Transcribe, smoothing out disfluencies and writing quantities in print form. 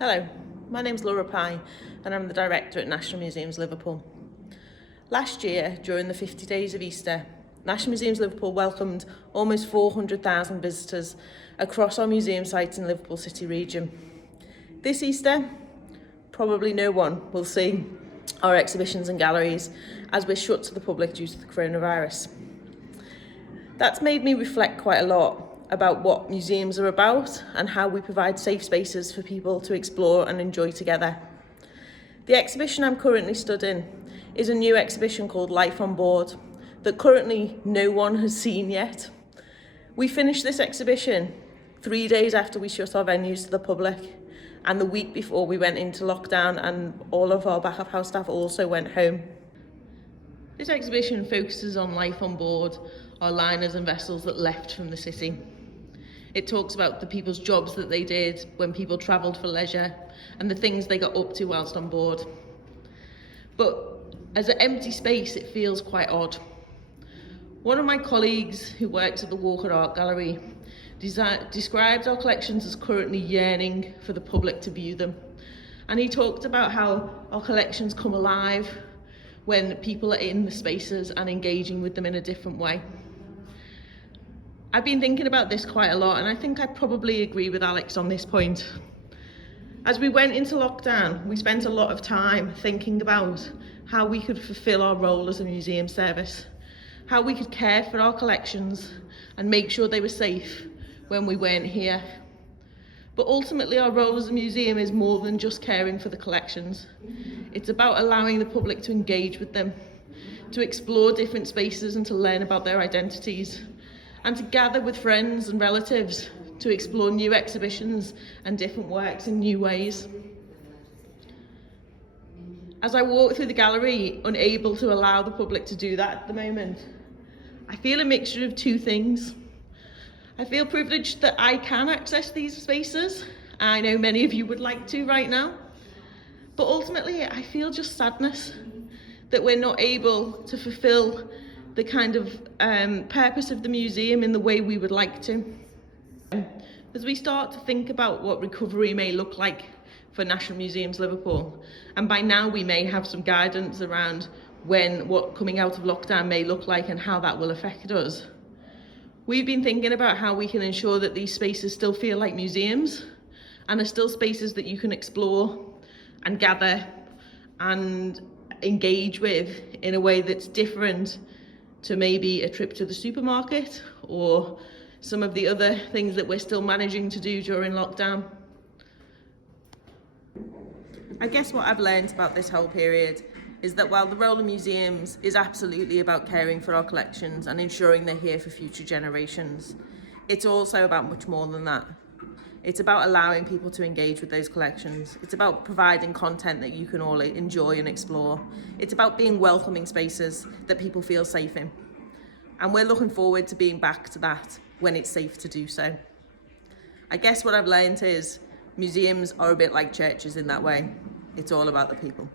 Hello, my name's Laura Pye and I'm the Director at National Museums Liverpool. Last year, during the 50 days of Easter, National Museums Liverpool welcomed almost 400,000 visitors across our museum sites in Liverpool City region. This Easter, probably no one will see our exhibitions and galleries as we're shut to the public due to the coronavirus. That's made me reflect quite a lot about what museums are about and how we provide safe spaces for people to explore and enjoy together. The exhibition I'm currently studying is a new exhibition called Life on Board that currently no one has seen yet. We finished this exhibition 3 days after we shut our venues to the public and the week before we went into lockdown, and all of our back of house staff also went home. This exhibition focuses on life on board our liners and vessels that left from the city. It talks about the people's jobs that they did when people travelled for leisure and the things they got up to whilst on board. But as an empty space, it feels quite odd. One of my colleagues who works at the Walker Art Gallery described our collections as currently yearning for the public to view them. And he talked about how our collections come alive when people are in the spaces and engaging with them in a different way. I've been thinking about this quite a lot, and I think I probably agree with Alex on this point. As we went into lockdown, we spent a lot of time thinking about how we could fulfill our role as a museum service, how we could care for our collections and make sure they were safe when we weren't here. But ultimately, our role as a museum is more than just caring for the collections. It's about allowing the public to engage with them, to explore different spaces and to learn about their identities, and to gather with friends and relatives to explore new exhibitions and different works in new ways. As I walk through the gallery, unable to allow the public to do that at the moment, I feel a mixture of two things. I feel privileged that I can access these spaces. I know many of you would like to right now. But ultimately, I feel just sadness that we're not able to fulfill the kind of purpose of the museum in the way we would like to. As we start to think about what recovery may look like for National Museums Liverpool, and by now we may have some guidance around what coming out of lockdown may look like and how that will affect us. We've been thinking about how we can ensure that these spaces still feel like museums and are still spaces that you can explore and gather and engage with in a way that's different to maybe a trip to the supermarket or some of the other things that we're still managing to do during lockdown. I guess what I've learned about this whole period is that while the role of museums is absolutely about caring for our collections and ensuring they're here for future generations, it's also about much more than that. It's about allowing people to engage with those collections. It's about providing content that you can all enjoy and explore. It's about being welcoming spaces that people feel safe in. And we're looking forward to being back to that when it's safe to do so. I guess what I've learned is museums are a bit like churches in that way. It's all about the people.